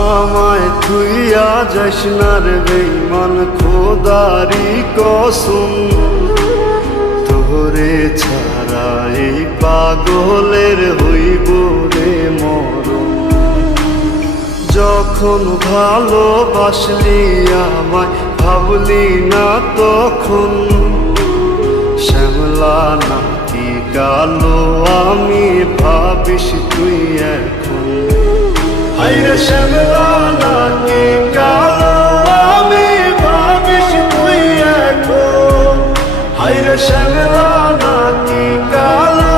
আমায় থুইয়া যাস না রে বেঈমান, খোদারি কসম, তোরে ছাড়া এই পাগলের হইব রে মরণ। যখন ভালোবাসলি আমায় ভাবলি না তখন, শ্যামলা নাকি কালো আমি ভাবিস তুই এখন। হায়রে শ্যামলা নাকি কালো আমি ভাবিস তুই এখন। হায়রে শ্যামলা নাকি কালো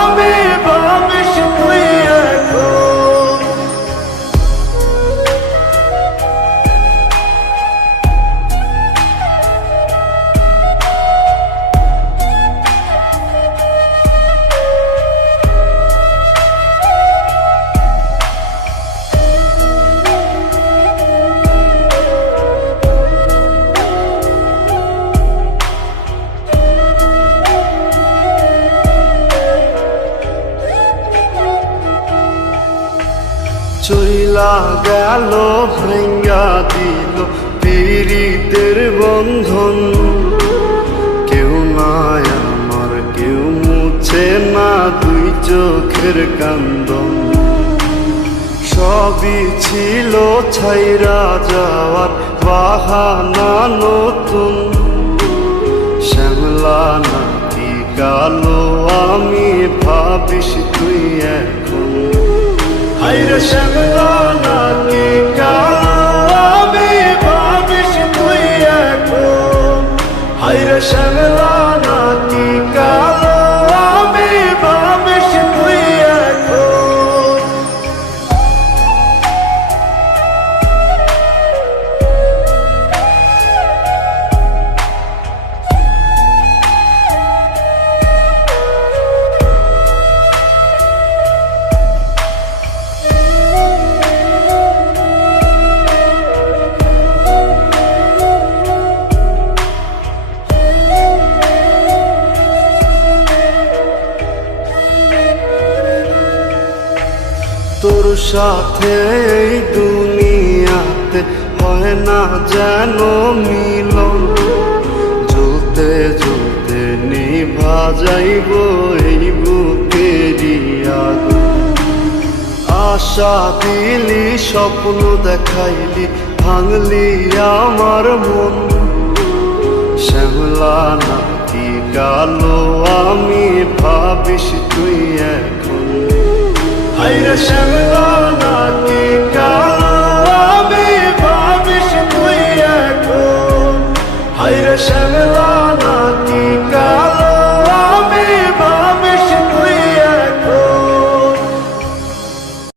আমি ভাবিস তুই এখন। চইলা গেল ভাঙ্গা দিল পীড়িতের বন্ধন, কেউ নাই আমার কেউ মুছে না দুই চোখের কান্দন। সবই ছিল ছাইরা যাওয়ার বাহানা নতুন, শ্যামলা নাকি কালো আমি ভাবিস তুই এখন। হায়রে শ্যামলা নাকি কালো আমি ভাবিস তুই এখন। হায়রে শ্যামলা নাকি কালো আমি ভাবিস তুই এখন। তোর সাথে এই দুনিয়াতে হয় না যেন মিলন, জ্বলতে জ্বলতে নিভা যাইব এই বুকেরই আগুন। আশা দিলি স্বপ্ন দেখাইলি ভাঙলি আমার মন, শ্যামলা নাকি কালো আমি ভাবিস তুই এখন। হায়রে শ্যামলা নাকি কালো আমি ভাবিস তুই এখন। হায়রে শ্যামলা